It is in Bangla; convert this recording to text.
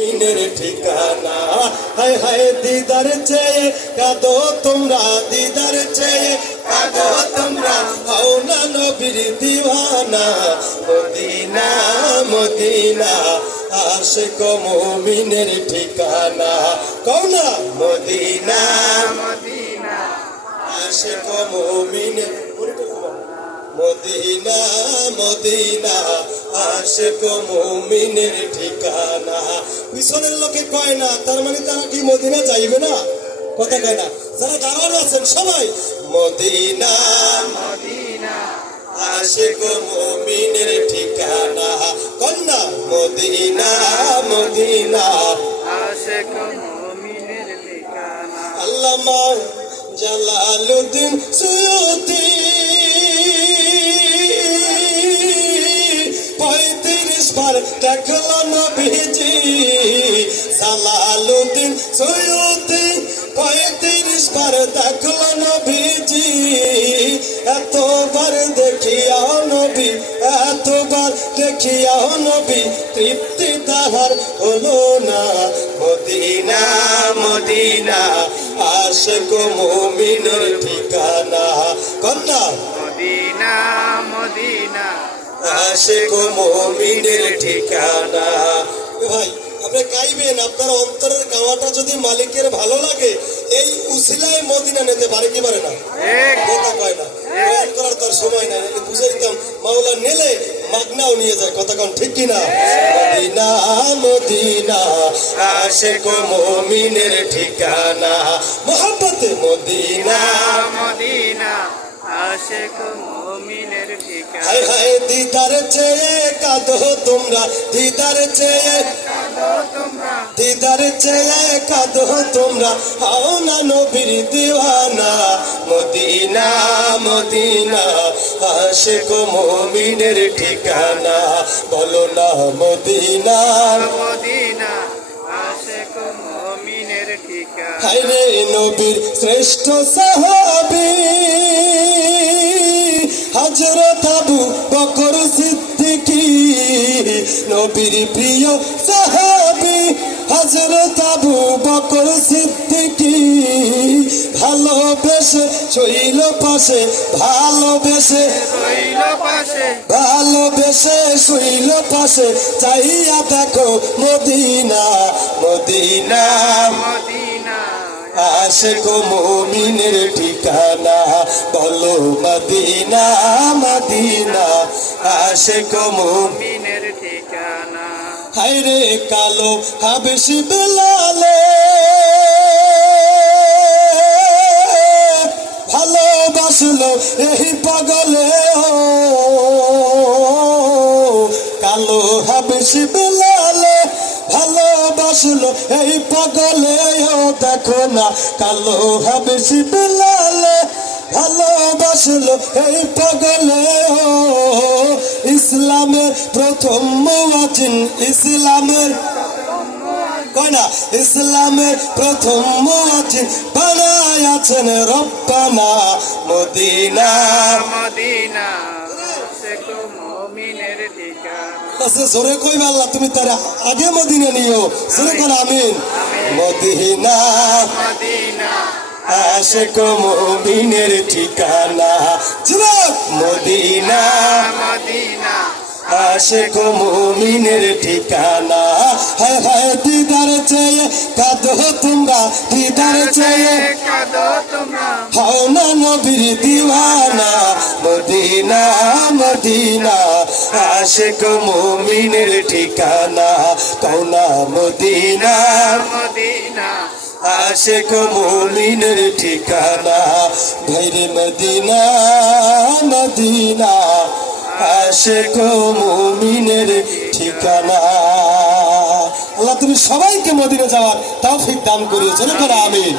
মুমিনের ঠিকানা। হায় হায় দিদার চেয়ে কাঁদো তোমরা, দিদার চেয়ে কাঁদো তোমরা, হও না নবীর দিওয়ানা। মদিনা মদিনা আশিক মুমিনের ঠিকানা, কও না মদিনা মদিনা আশিক মুমিনের মদিনা মদিনা আশিক মুমিনের ঠিকানা। পিছনের লোকে কয় না, তার মানে তারা কি মদিনা যাইবে না? কথা কয় না। যারা দাঁড়ানো আছেন সবাই মদিনা মদিনা আশিক মুমিনের ঠিকানা, কন্যা মদিনা মদিনা আশিক মুমিনের ঠিকানা। আল্লামা জালালুদ্দিন সুয়ুতি 35 বার দেখল নবীজি। জালালুদ্দিন সুয়ুতি 35 বার দেখল নবীজি। এতবার দেখিয়াও নবী, এতবার দেখিয়াও নবী, তৃপ্তি তাহার হলো না। মদিনা মদিনা আশিক মুমিনের ঠিকানা, কন্যা মদিনা মদিনা আশিক মুমিনের ঠিকানা। ভাই আপনি গাইবেন, আপনার অন্তরের গাওয়াটা যদি মালিকের ভালো লাগে, এই উসিলায় মদিনা নিতে পারে কি পারে না? কথা কয় না, গান করার তার সময় নাই, বুঝে দিতাম মাওলা নিলে মাগনাও নিয়ে যায়। কথা কন ঠিক কিনা? মদিনা মদিনা আশিক মুমিনের ঠিকানা, মোহাব্বতে মদিনা মদিনা আশিক মুমিনের ঠিকানা। হায় হায় দিদার চেয়ে কাঁদো তোমরা, দিদার চেয়ে কাঁদো তোমরা, দিদার চেয়ে কাঁদো তোমরা, হও না নবীর দিওয়ানা। মদিনা মদিনা আশিক মুমিনের ঠিকানা, বলো না মদিনা মদিনা আশিক মুমিনের ঠিকানা। হায় রে নবীর শ্রেষ্ঠ সাহাবী হযরত আবু বকর সিদ্দিকী, নবীর প্রিয় সাহাবী হযরত আবু বকর সিদ্দিকী। ভালোবেসে শৈল পাশে, ভালোবেসে রইল পাশে, ভালোবেসে শৈল পাশে, চাইয়া দেখো মদিনা মদিনা মদিনা আশিক মুমিনের ঠিকানা, বলো মদিনা মদিনা আশিক মুমিন। মুমিনের ঠিকানা। হায় রে কালো হাবশি বেলালে ভালোবাসলো এই পাগলে, কালো হাবশি বেলালে ভালোবাসলো এই পাগলে। দেখো না কালো হাবশি বেলালে ভালোবাসলো এই পাগলে। ইসলামের প্রথম মুয়াজ্জিন, ইসলামের কয় না, ইসলামের প্রথম মুয়াজ্জিন বানায়াছেন রব্বানা। মদিনা মদিনা আশিক মুমিনের ঠিকানা। আচ্ছা জোরে কইবা আল্লাহ তুমি তারা আগে মদিনা নিও, জোরে কোন আমিন। মদিনা মদিনা আশিক মুমিনের ঠিকানা, যুবক মদিনা মদিনা আশিক মুমিনের ঠিকানা। হায় হায় দিদার চেয়ে কাঁদো তোমরা, দিদার চেয়ে কাঁদো তোমরা, হও না নবীর দিওয়ানা। মদিনা মদিনা আশিক মুমিনের ঠিকানা, কও না মদিনা মদিনা আশিক মুমিনের ঠিকানা। ভাইরে মদিনা মদিনা আশিক মুমিনের ঠিকানা। আল্লাহ তুমি সবাইকে মদিনা যাওয়ার তৌফিক দান করিও, চলো করে আমিন।